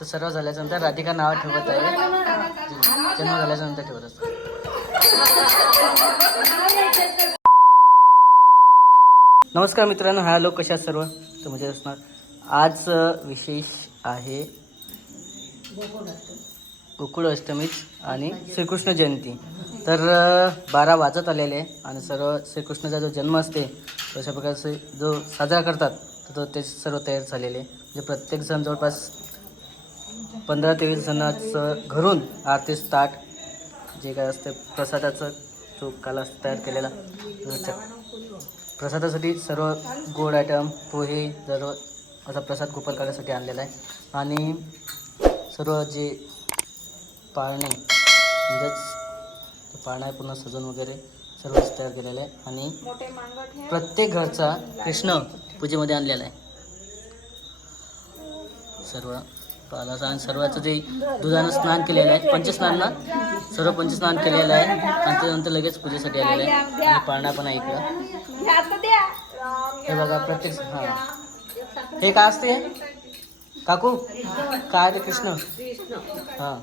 तर सर्व झाल्याच्यानंतर राधिका नाव ठेवत आहे. जन्म झाल्याच्यानंतर ठेवत असतो. नमस्कार मित्रांनो हा लोक कशा सर्व? तर म्हणजे असणार. आज विशेष आहे गोकुळ अष्टमीच आणि श्रीकृष्ण जयंती. तर बारा वाजत आलेले आहे आणि सर्व श्रीकृष्णाचा जो जन्म असते तो अशा प्रकारचे जो साजरा करतात तर तो ते सर्व तयार झालेले म्हणजे प्रत्येकजण जवळपास पंधरा तेवीस जणांचं घरून आरतीस ताट जे काय असते प्रसादाचं जो काला तयार केलेला प्रसादासाठी सर्व गोड आयटम पोहे सर्व असा प्रसाद गोपाल काढण्यासाठी आणलेला आहे. आणि सर्व जे पाळणे म्हणजेच ते पाळणा आहे पूर्ण सजून वगैरे सर्वच तयार केलेलं आहे. आणि प्रत्येक घरचा कृष्ण पूजेमध्ये आणलेला आहे. सर्व पालाचा आणि सर्वाचं जे दुधानं स्नान केलेलं आहे पंचस्नान ना सर्व पंचस्नान केलेलं आहे. आणि त्यानंतर लगेच पूजेसाठी आलेलं आहे. आणि पाळणा पण आहे इकडं. हे बघा प्रत्येक हां. हे काय असते? काकू? काय ते कृष्ण? हां.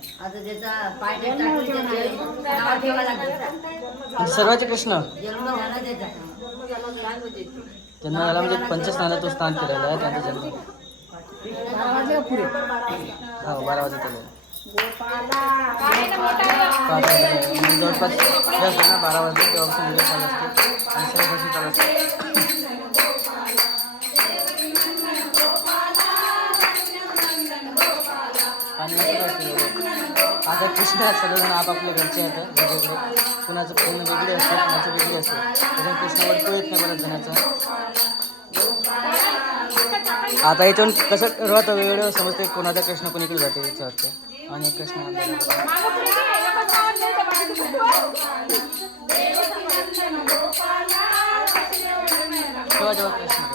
सर्वांचे सर्वाचे कृष्ण? जन्म झाला म्हणजे पंचस्नानात तो स्नान केलेलं आहे त्यांचा जन्म. हो बारा वाजता चालू जवळपास जे ना बारा वाजता तेव्हापासून चालू असते आणि सर्व गोष्टी चालू असतात आणि आता कृष्ण सगळेजण आपापल्या घरचे आहेत वेगवेगळे. कुणाचं प्रेम म्हणजे वेगळी असतं कुणाचं वेगळी असतं. त्याच्यामुळे कृष्णावर तो येत नाही बऱ्याच जणांचा. आता इथून कसं सर्वात वेगळं समजते कोणाचा कृष्ण कोणीकडे जाते याचं असते आणि कृष्ण आपल्याला जेव्हा कृष्ण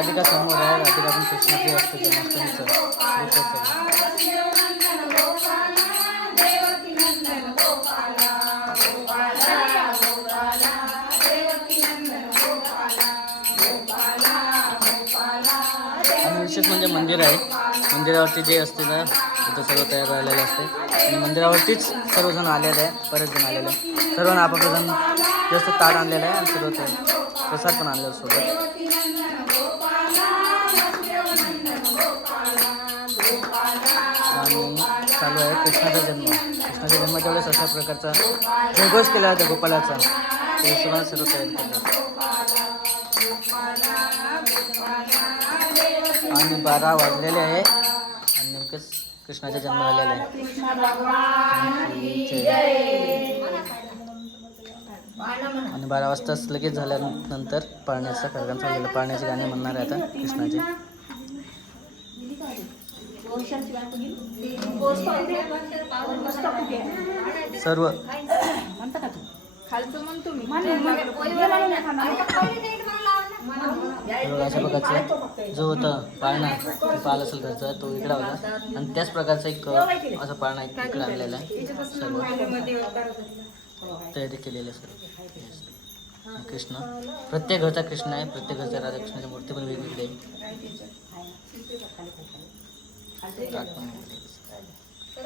राधिका समोर आहे राधिका पण कृष्णाची असते जन्माष्टमीचं. आणि विशेष म्हणजे मंदिर आहे. मंदिरावरती जे असते ना तिथं सर्व तयार राहिलेलं असते. आणि मंदिरावरतीच सर्वजण आलेले आहे बरेच जण आलेले आहे. सर्वांना आपापलं जण जास्त ताट आणलेलं आहे आणि सर्व ते प्रसाद पण आणलेला सोबत. कृष्णाचा जन्म. कृष्णाच्या जन्माच्या वेळेस अशा प्रकारचा जयघोष केला होता गोपालाचा. ते सर्व सर्व तयार करतात आणि बारा वाजलेले आहे. आणि नेमकंच कृष्णाचा जन्म झालेला आहे. आणि बारा वाजताच लगेच झाल्यानंतर पाळण्याचा कार्यक्रम चाललेला पाळण्याचे गाणे म्हणणार आहे आता कृष्णाचे. सर्व. अशा प्रकारचा जो होता पाळणा तो पाल असेल घरचा तो इकडा होता आणि त्याच प्रकारचा एक असा पाळणा एक इकडे आणलेला आहे. सर्व. तयारी केलेली सर्व. आणि कृष्ण. प्रत्येक घरचा कृष्ण आहे. प्रत्येक घरच्या राधाकृष्णाची मूर्ती पण वेगवेगळी आहे ताट पण वेगळे आहे.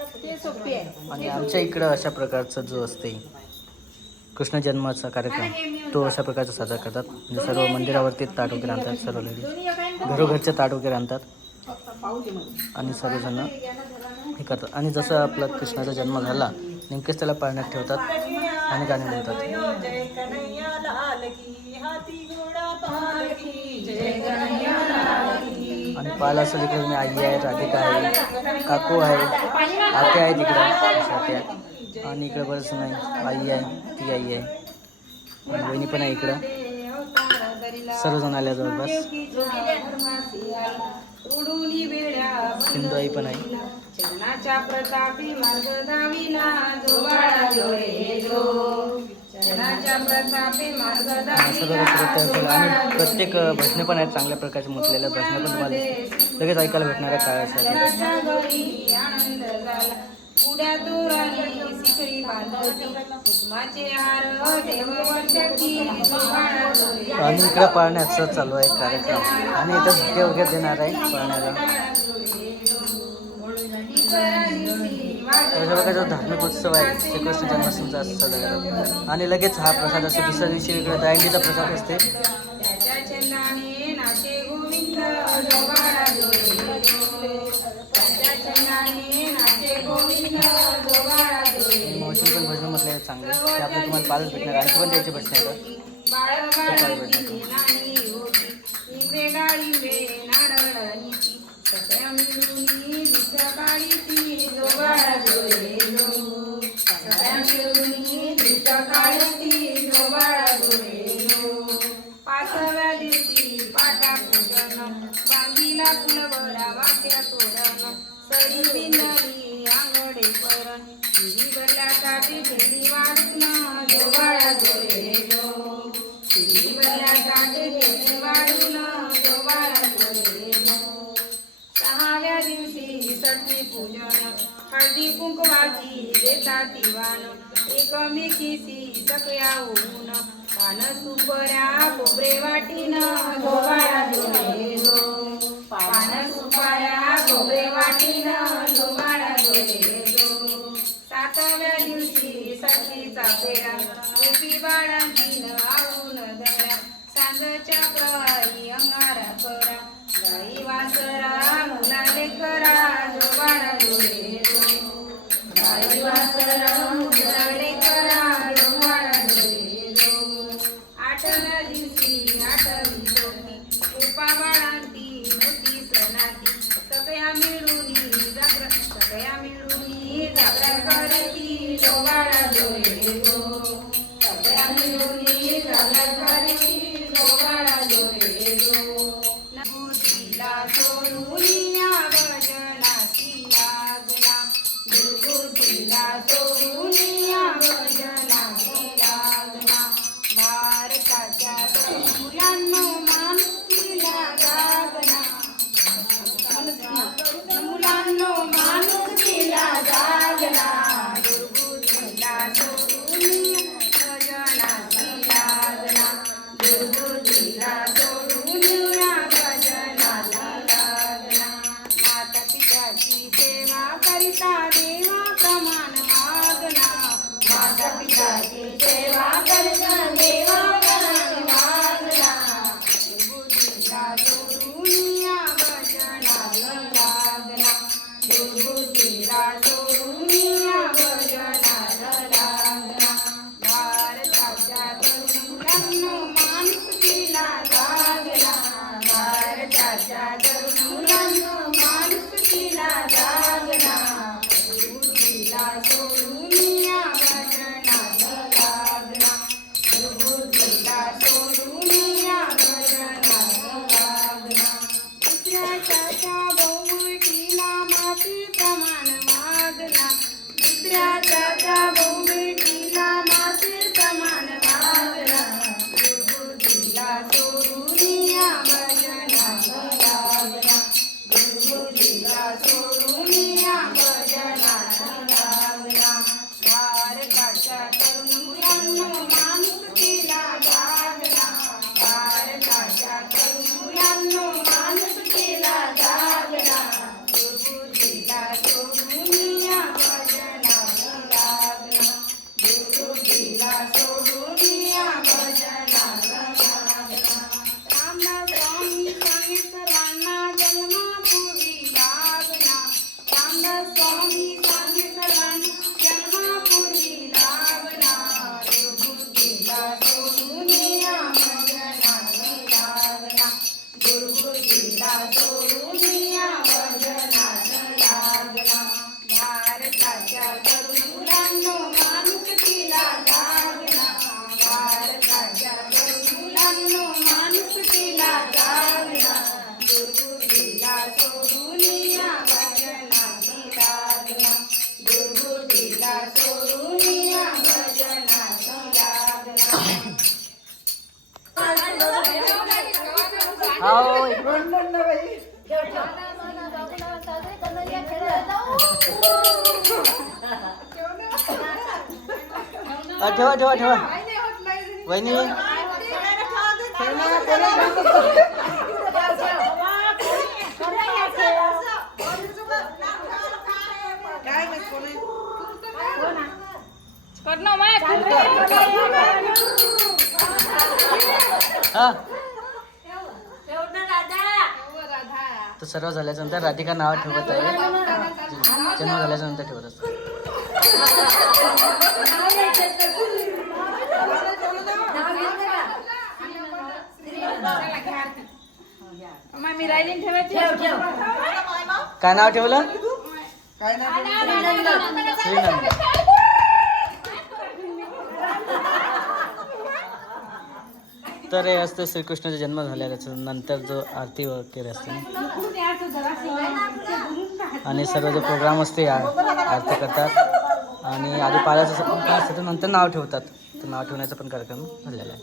आणि आमच्या इकडं अशा प्रकारचा जो असते कृष्ण जन्माचा कार्यक्रम तो अशा प्रकारचा साजरा करतात. म्हणजे सर्व मंदिरावरती ताट वगैरे आणतात सर्व लेडीज. घरोघरचे ताट वगैरे आणतात. आणि सर्वजण हे करतात. आणि जसं आपला कृष्णाचा जन्म झाला नेमकेच त्याला पाळण्यात ठेवतात आणि गाणे म्हणतात. आणि पाहायला असं तिकडे मी आई आहे राधिका आहे काकू आहे आत्या आहे तिकडे आणि इकडं बरंच नाही आई आहे ती आई आहे. बहिणी पण आहे इकडं. सर्वजण आल्या जवळपास. सिंधू आई पण आहे. आणि आणि प्रत्येक भजनं पण आहेत चांगल्या प्रकारचे म्हटलेल्या भजनं पण तुम्हाला लगेच ऐकायला भेटणार आहे काळासाठी असं. कुसुमाचे हार आणि इकडं पाळण्याचं चालू आहे कार्यक्रम. आणि इथं झुके वगैरे देणार आहे पाळण्याला. त्याच्या प्रकारचा धार्मिक उत्सव आहे श्रीकृष्ण जन्माष्टमीचा साजरा करतात आणि लगेच हा प्रसाद असतो दुसऱ्या दिवशी वेगळा दहींडीचा प्रसाद असते. त्याच्या मावशी पण भजन म्हटले चांगले ते आपलं तुम्हाला पालच भेटणार. आणखी पण द्यायचे भजन आहे बाळगाडी नाही होती लिंबे डाळिंबे नारळाची सगळ्या मिळून काळीची जोगाडा जोडे जो पूजन। हळदी कुंकवाची देतात दिवाण एकमेकीसी सकया होऊन पान सुपऱ्या कोबरे वाटीन। गोवाळा जोडे पान सुपाऱ्या कोबरे वाटीन। गोवाळा जोडे जो सातव्या दिवशी सटणीचा फेरा। गोपी बाळांतीन आवून धरा। सांजच्या प्रवाही अंगारा करा। गाई वासरा ಜಗದ್ಧರಿ ಲೋಕ हा, ठेवा ठेवा ठेवा. वहिनी. हा. तर सर्व झाल्याच्यानंतर राधिका नाव ठेवत आहे. जन्म झाल्याच्यानंतर ठेवत असतात मी ठेवायची. काय नाव ठेवलं? तर हे असतं श्रीकृष्णाचा जन्म झाला त्याच्यानंतर जो आरती वगैरे असते आणि सर्व जो प्रोग्राम असते आरती करतात. आणि आधी असतं तर नंतर नाव ठेवतात. तर नाव ठेवण्याचा पण कार्यक्रम झालेला आहे.